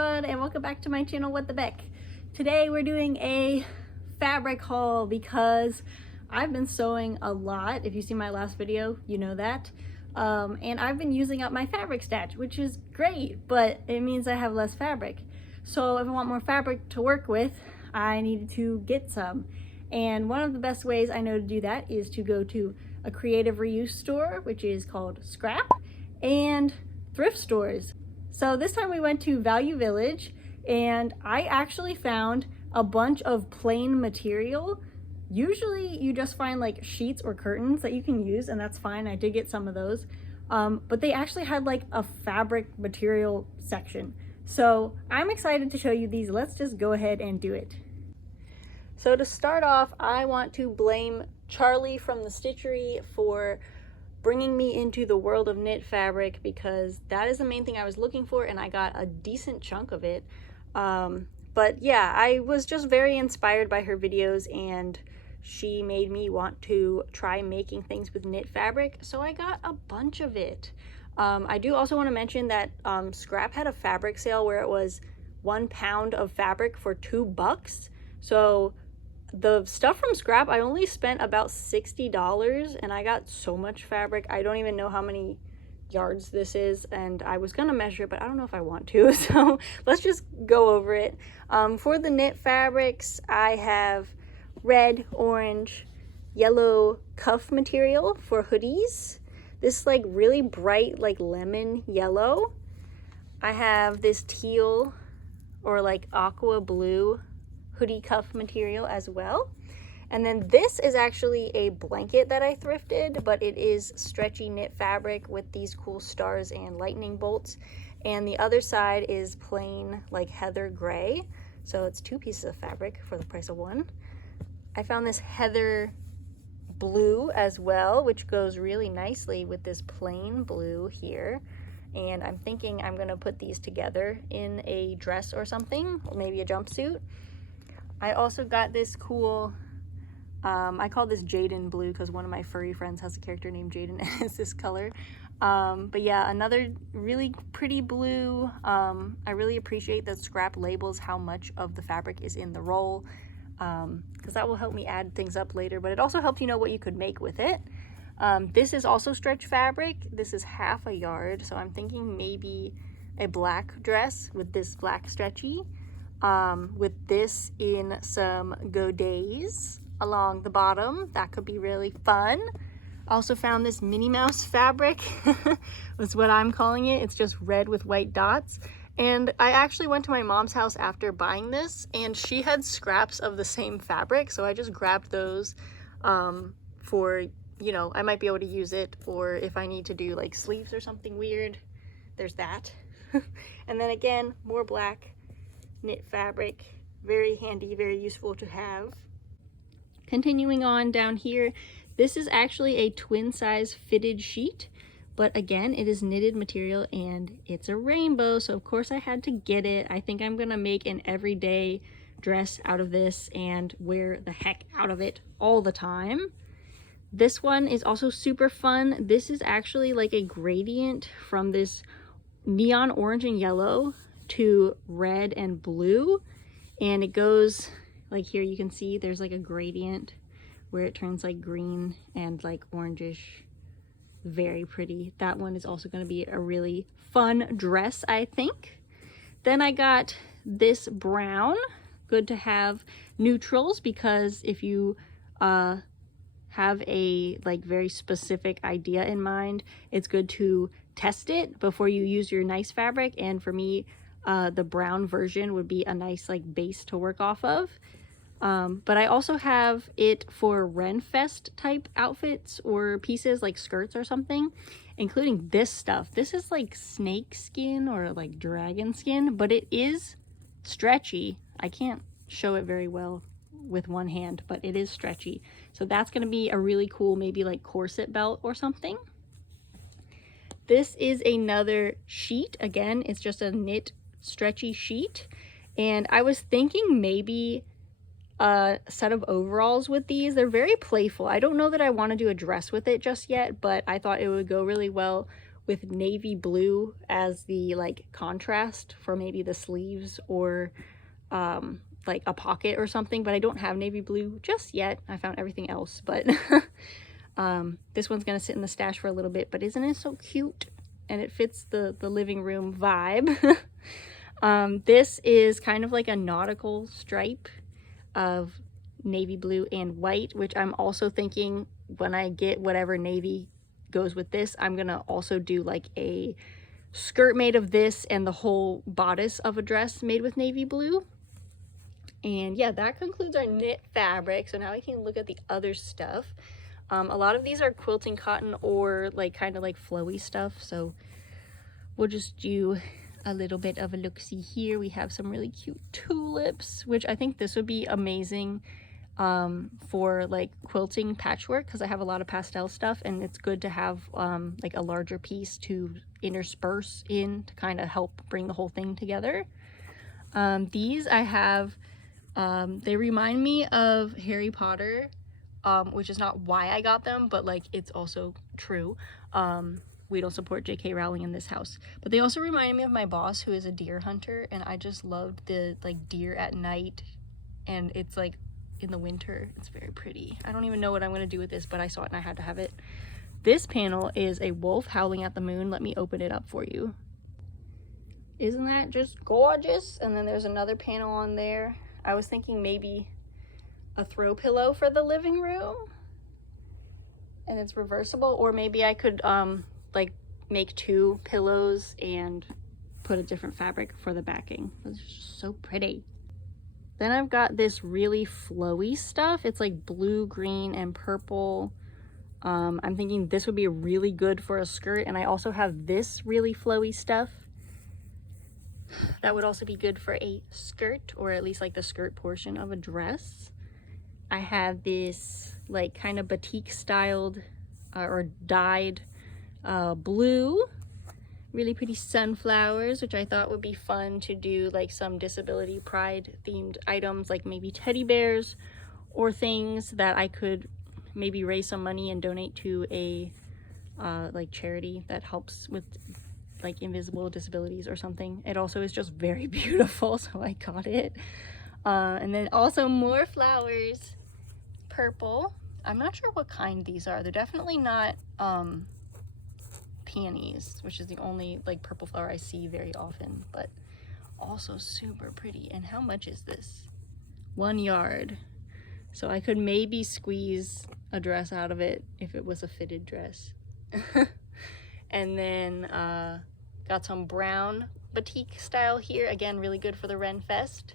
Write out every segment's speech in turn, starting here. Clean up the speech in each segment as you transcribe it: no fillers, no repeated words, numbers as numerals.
everyone, and welcome back to my channel, What the Beck. Today we're doing a fabric haul because I've been sewing a lot. If you see my last video, you know that. And I've been using up my fabric stash, which is great, but it means I have less fabric. So if I want more fabric to work with, I needed to get some. And one of the best ways I know to do that is to go to a creative reuse store, which is called Scrap, and thrift stores. So this time we went to Value Village, and I actually found a bunch of plain material. Usually you just find like sheets or curtains that you can use, and that's fine. I did get some of those. But they actually had like a fabric material section. So I'm excited to show you these. Let's just go ahead and do it. So to start off, I want to blame Charlie from the Stitchery for bringing me into the world of knit fabric, because that is the main thing I was looking for, and I got a decent chunk of it. But yeah, I was just very inspired by her videos, and she made me want to try making things with knit fabric, so I got a bunch of it. I do also want to mention that Scrap had a fabric sale where it was 1 pound of fabric for $2. So the stuff from Scrap, I only spent about $60, and I got so much fabric. I don't even know how many yards this is, and I was gonna measure it, but I don't know if I want to, so let's just go over it. For the knit fabrics, I have red, orange, yellow cuff material for hoodies. This like really bright like lemon yellow. I have this teal or like aqua blue hoodie cuff material as well. And then this is actually a blanket that I thrifted, but it is stretchy knit fabric with these cool stars and lightning bolts. And the other side is plain like heather gray. So it's 2 pieces of fabric for the price of 1. I found this heather blue as well, which goes really nicely with this plain blue here. And I'm thinking I'm gonna put these together in a dress or something, or maybe a jumpsuit. I also got this cool, I call this Jaden blue because one of my furry friends has a character named Jaden and it's this color. But yeah, another really pretty blue. I really appreciate that Scrap labels how much of the fabric is in the roll, because that will help me add things up later, but it also helps you know what you could make with it. This is also stretch fabric. This is half a yard, so I'm thinking maybe a black dress with this black stretchy. With this in some godets along the bottom. That could be really fun. Also found this Minnie Mouse fabric, was what I'm calling it. It's just red with white dots. And I actually went to my mom's house after buying this, and she had scraps of the same fabric, so I just grabbed those for, you know, I might be able to use it, or if I need to do like sleeves or something weird, there's that. And then again, more black knit fabric, very handy, very useful to have. Continuing on down here, this is actually a twin size fitted sheet, but again, it is knitted material and it's a rainbow, so of course I had to get it. I think I'm gonna make an everyday dress out of this and wear the heck out of it all the time. This one is also super fun. This is actually like a gradient from this neon orange and yellow to red and blue, and it goes like here. You can see there's like a gradient where it turns like green and like orangish. Very pretty. That one is also going to be a really fun dress, I think. Then I got this brown. Good to have neutrals, because if you have a like very specific idea in mind, it's good to test it before you use your nice fabric. And for me, the brown version would be a nice like base to work off of. But I also have it for Renfest type outfits or pieces like skirts or something, including this stuff. This is like snake skin or like dragon skin, but it is stretchy. I can't show it very well with one hand, but it is stretchy. So that's going to be a really cool, maybe like corset belt or something. This is another sheet. Again, it's just a knit stretchy sheet, and I was thinking maybe a set of overalls with these. They're very playful. I don't know that I want to do a dress with it just yet, but I thought it would go really well with navy blue as the like contrast for maybe the sleeves or like a pocket or something, but I don't have navy blue just yet. I found everything else, but this one's gonna sit in the stash for a little bit, but isn't it so cute? And it fits the living room vibe. This is kind of like a nautical stripe of navy blue and white, which I'm also thinking when I get whatever navy goes with this, I'm gonna also do like a skirt made of this and the whole bodice of a dress made with navy blue. And yeah, that concludes our knit fabric. So now we can look at the other stuff. A lot of these are quilting cotton or like kind of like flowy stuff, so we'll just do a little bit of a look-see here. We have some really cute tulips, which I think this would be amazing for like quilting patchwork, because I have a lot of pastel stuff and it's good to have like a larger piece to intersperse in to kind of help bring the whole thing together. These I have, they remind me of Harry Potter, which is not why I got them, but like it's also true. We don't support J.K. Rowling in this house, but they also remind me of my boss, who is a deer hunter, and I just loved the like deer at night, and it's like in the winter. It's very pretty. I don't even know what I'm going to do with this, but I saw it and I had to have it. This panel is a wolf howling at the moon. Let me open it up for you. Isn't that just gorgeous? And then there's another panel on there. I was thinking maybe a throw pillow for the living room, and it's reversible, or maybe I could like make two pillows and put a different fabric for the backing. It's just so pretty. Then I've got this really flowy stuff. It's like blue, green, and purple. I'm thinking this would be really good for a skirt, and I also have this really flowy stuff that would also be good for a skirt, or at least like the skirt portion of a dress. I have this like kind of batik styled or dyed blue, really pretty sunflowers, which I thought would be fun to do like some disability pride themed items, like maybe teddy bears or things that I could maybe raise some money and donate to a like charity that helps with like invisible disabilities or something. It also is just very beautiful, so I got it. And then also more flowers, purple. I'm not sure what kind these are. They're definitely not peonies, which is the only like purple flower I see very often, but also super pretty. And how much is this? 1 yard. So I could maybe squeeze a dress out of it if it was a fitted dress. And then got some brown batik style here, again really good for the Ren Fest.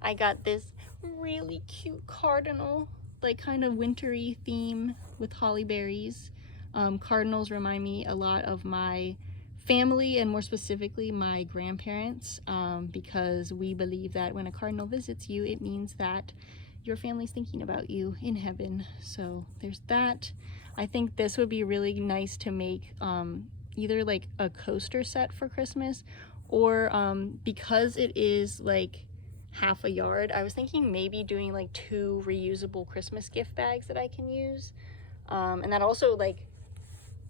I got this really cute cardinal, like kind of wintry theme with holly berries. Cardinals remind me a lot of my family, and more specifically my grandparents, because we believe that when a cardinal visits you, it means that your family's thinking about you in heaven. So there's that. I think this would be really nice to make either like a coaster set for Christmas, or because it is like half a yard, I was thinking maybe doing like 2 reusable Christmas gift bags that I can use. And that also like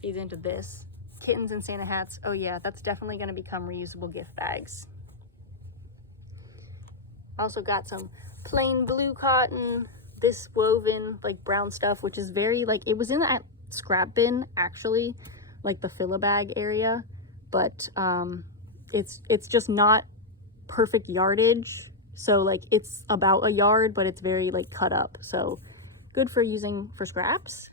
feeds into this. Kittens and Santa hats. Oh yeah, that's definitely going to become reusable gift bags. Also got some plain blue cotton, this woven like brown stuff, which is very like, it was in that scrap bin actually, like the fill a bag area, but it's just not perfect yardage. So like it's about a yard, but it's very like cut up, so good for using for scraps.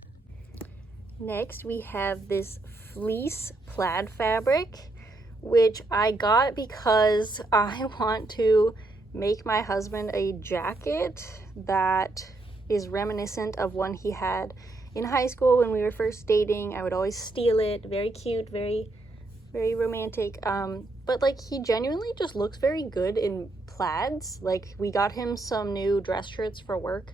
Next we have this fleece plaid fabric, which I got because I want to make my husband a jacket that is reminiscent of one he had in high school when we were first dating. I would always steal it. Very cute, very romantic. But like he genuinely just looks very good in plaids. Like we got him some new dress shirts for work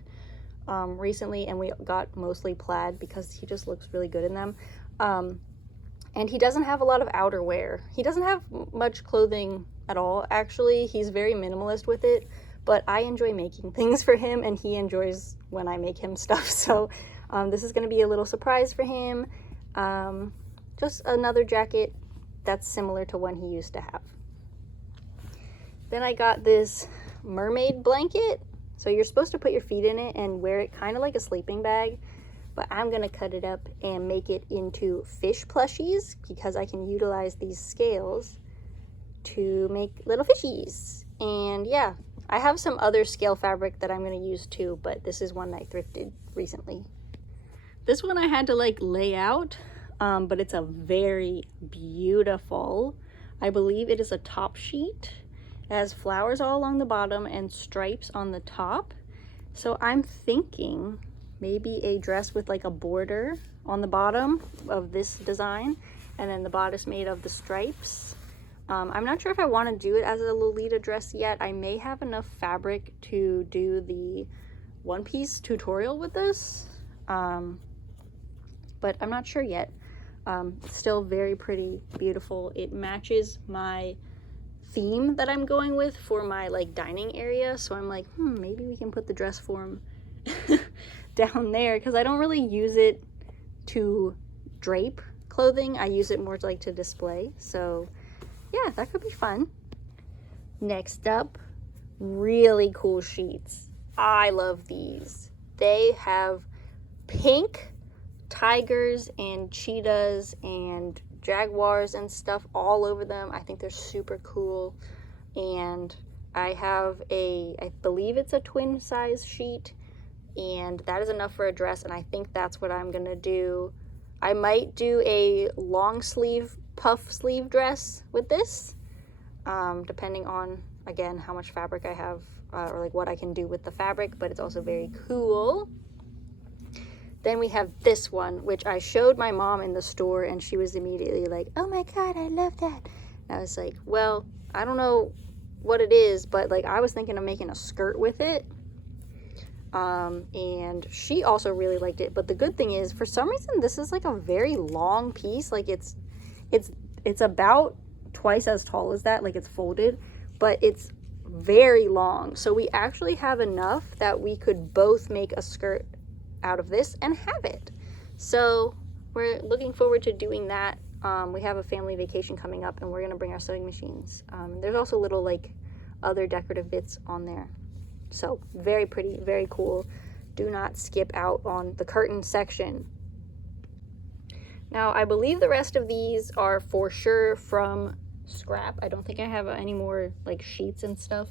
recently, and we got mostly plaid because he just looks really good in them. And he doesn't have a lot of outerwear. He doesn't have much clothing at all, actually. He's very minimalist with it, but I enjoy making things for him, and he enjoys when I make him stuff. So this is going to be a little surprise for him. just another jacket that's similar to one he used to have. Then I got this mermaid blanket. So you're supposed to put your feet in it and wear it kind of like a sleeping bag, but I'm gonna cut it up and make it into fish plushies because I can utilize these scales to make little fishies. And yeah, I have some other scale fabric that I'm gonna use too, but this is one I thrifted recently. This one I had to like lay out, but it's a very beautiful, I believe it is a top sheet. It has flowers all along the bottom and stripes on the top. So I'm thinking maybe a dress with like a border on the bottom of this design, and then the bodice made of the stripes. I'm not sure if I want to do it as a Lolita dress yet. I may have enough fabric to do the one-piece tutorial with this, but I'm not sure yet. It's still very pretty, beautiful. It matches my theme that I'm going with for my like dining area, so I'm like, maybe we can put the dress form down there, because I don't really use it to drape clothing. I use it more like to display. So yeah, that could be fun. Next up, really cool sheets. I love these. They have pink tigers and cheetahs and jaguars and stuff all over them. I think they're super cool. And I have I believe it's a twin size sheet, and that is enough for a dress, and I think that's what I'm gonna do. I might do a long sleeve puff sleeve dress with this, depending on, again, how much fabric I have, or like what I can do with the fabric, but it's also very cool. Then we have this one, which I showed my mom in the store, and she was immediately like, oh my God, I love that. And I was like, well, I don't know what it is, but like I was thinking of making a skirt with it. And she also really liked it. But the good thing is, for some reason, this is like a very long piece. Like it's about twice as tall as that, like it's folded, but it's very long. So we actually have enough that we could both make a skirt out of this and have it. So we're looking forward to doing that. We have a family vacation coming up, and we're gonna bring our sewing machines. There's also little like other decorative bits on there. So very pretty, very cool. Do not skip out on the curtain section. Now I believe the rest of these are for sure from scrap. I don't think I have any more like sheets and stuff,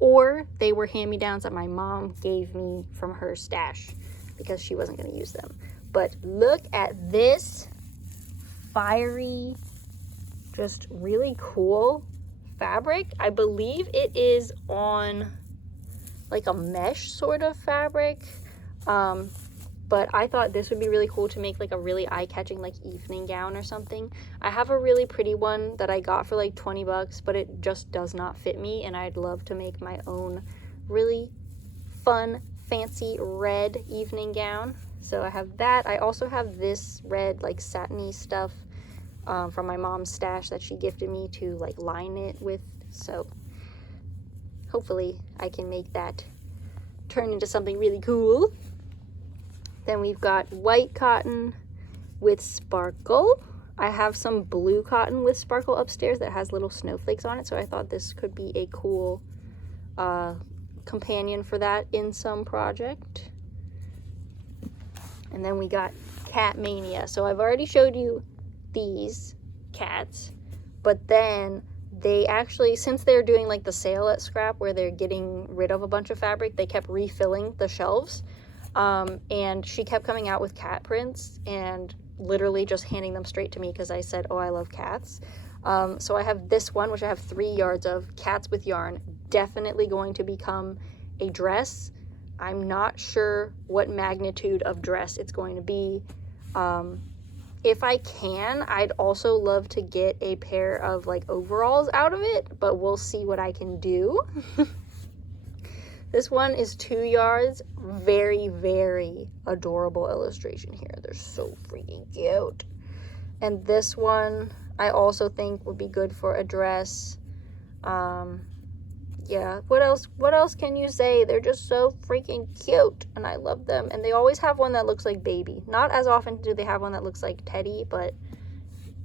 or they were hand-me-downs that my mom gave me from her stash because she wasn't going to use them. But look at this fiery, just really cool fabric. I believe it is on like a mesh sort of fabric, but I thought this would be really cool to make like a really eye-catching like evening gown or something. I have a really pretty one that I got for like 20 bucks, but it just does not fit me, and I'd love to make my own really fun, fancy red evening gown. So I have that. I also have this red like satiny stuff from my mom's stash that she gifted me to like line it with. So hopefully I can make that turn into something really cool. Then we've got white cotton with sparkle. I have some blue cotton with sparkle upstairs that has little snowflakes on it, so I thought this could be a cool companion for that in some project. And then we got Cat Mania. So I've already showed you these cats, but then they actually, since they're doing like the sale at Scrap where they're getting rid of a bunch of fabric, they kept refilling the shelves, and she kept coming out with cat prints and literally just handing them straight to me because I said, oh, I love cats. So I have this one, which I have 3 yards of, cats with yarn. Definitely going to become a dress. I'm not sure what magnitude of dress it's going to be. If I can, I'd also love to get a pair of like overalls out of it, but we'll see what I can do. This one is 2 yards. Very, very adorable illustration here. They're so freaking cute. And this one I also think would be good for a dress. Yeah, what else can you say? They're just so freaking cute, and I love them. And they always have one that looks like baby. Not as often do they have one that looks like Teddy, but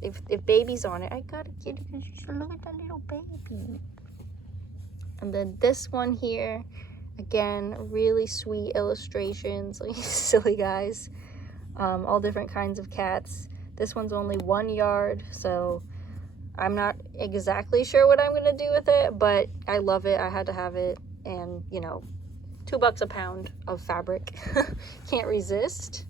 if baby's on it, I gotta get it because you should look at that little baby. And then this one here, again, really sweet illustrations, like silly guys. All different kinds of cats. This one's only 1 yard, so I'm not exactly sure what I'm gonna do with it, but I love it. I had to have it, and you know, $2 a pound of fabric. Can't resist.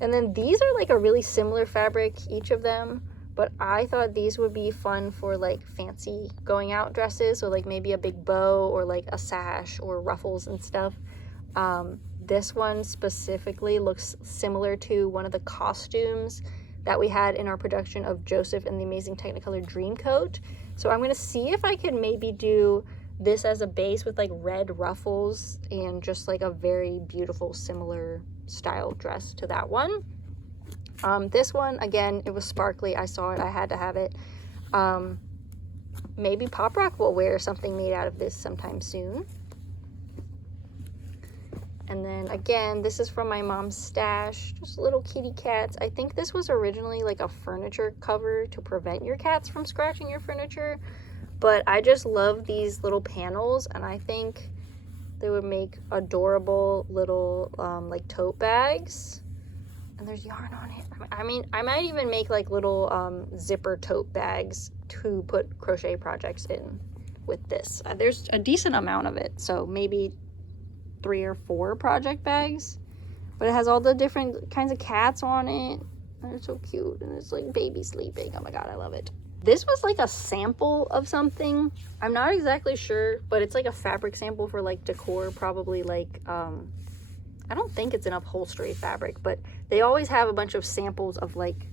And then these are like a really similar fabric, each of them, but I thought these would be fun for like fancy going out dresses, so like maybe a big bow or like a sash or ruffles and stuff. This one specifically looks similar to one of the costumes that we had in our production of Joseph and the Amazing Technicolor Dreamcoat. So I'm gonna see if I can maybe do this as a base with like red ruffles and just like a very beautiful similar style dress to that one. This one, again, it was sparkly. I saw it, I had to have it. Maybe Pop Rock will wear something made out of this sometime soon. And then again, this is from my mom's stash, just little kitty cats. I think this was originally like a furniture cover to prevent your cats from scratching your furniture, but I just love these little panels, and I think they would make adorable little like tote bags. And there's yarn on it. I mean, I might even make like little zipper tote bags to put crochet projects in with this. There's a decent amount of it, so maybe 3 or 4 project bags, but it has all the different kinds of cats on it. They're so cute, and it's like baby sleeping. Oh my god, I love it. This was like a sample of something. I'm not exactly sure, but it's like a fabric sample for like decor, probably like I don't think it's an upholstery fabric, but they always have a bunch of samples of like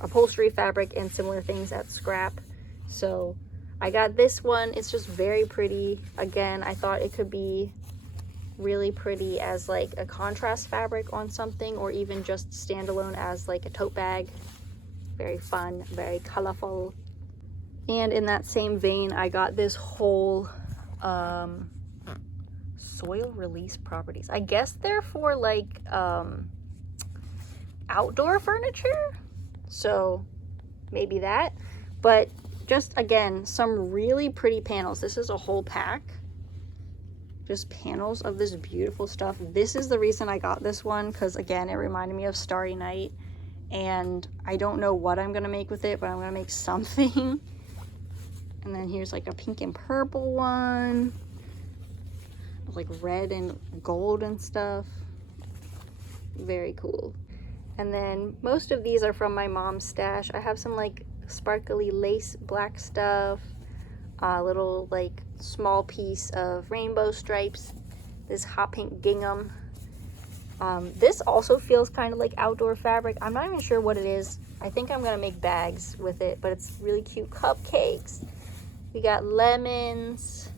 upholstery fabric and similar things at scrap. So I got this one. It's just very pretty. Again, I thought it could be really pretty as like a contrast fabric on something, or even just standalone as like a tote bag. Very fun, very colorful. And in that same vein, I got this whole soil release properties. I guess they're for like outdoor furniture, so maybe that. But just again, some really pretty panels. This is a whole pack, just panels of this beautiful stuff. This is the reason I got this one, because again, it reminded me of Starry Night, and I don't know what I'm gonna make with it, but I'm gonna make something. And then here's like a pink and purple one, like red and gold and stuff. Very cool. And then most of these are from my mom's stash. I have some like sparkly lace black stuff, a little like small piece of rainbow stripes, this hot pink gingham. This also feels kind of like outdoor fabric. I'm not even sure what it is. I think I'm gonna make bags with it, but it's really cute. Cupcakes. We got lemons,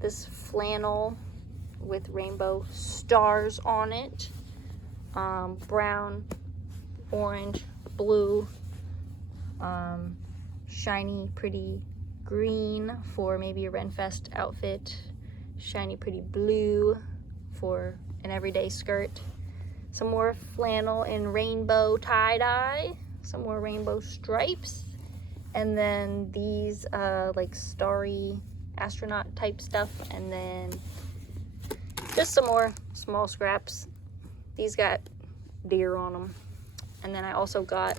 this flannel with rainbow stars on it, brown, orange, blue, shiny pretty green for maybe a Renfest outfit, shiny pretty blue for an everyday skirt, some more flannel in rainbow tie-dye, some more rainbow stripes, and then these like starry astronaut type stuff, and then just some more small scraps. These got deer on them. And then I also got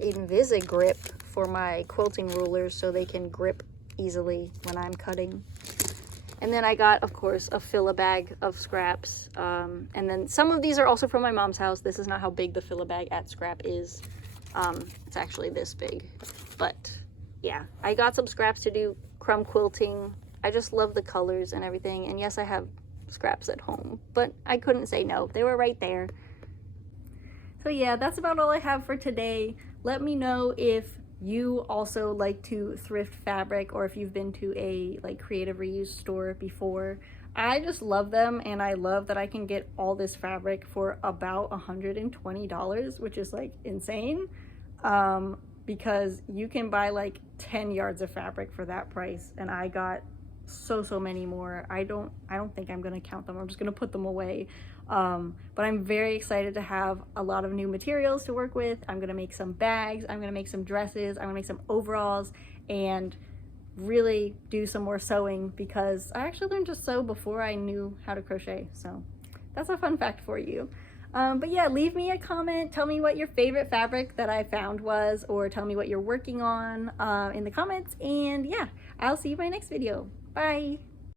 Invisi-Grip for my quilting rulers so they can grip easily when I'm cutting. And then I got, of course, a fill-a-bag of scraps. And then some of these are also from my mom's house. This is not how big the fill-a-bag at scrap is. It's actually this big. But yeah, I got some scraps to do crumb quilting. I just love the colors and everything. And yes, I have scraps at home, but I couldn't say no. They were right there. So yeah, that's about all I have for today. Let me know if you also like to thrift fabric, or if you've been to a like creative reuse store before. I just love them, and I love that I can get all this fabric for about $120, which is like insane, because you can buy like 10 yards of fabric for that price, and I got so many more. I don't think I'm gonna count them. I'm just gonna put them away. But I'm very excited to have a lot of new materials to work with. I'm gonna make some bags, I'm gonna make some dresses, I'm gonna make some overalls, and really do some more sewing, because I actually learned to sew before I knew how to crochet. So that's a fun fact for you. But yeah, leave me a comment. Tell me what your favorite fabric that I found was, or tell me what you're working on in the comments. And yeah, I'll see you in my next video. Bye.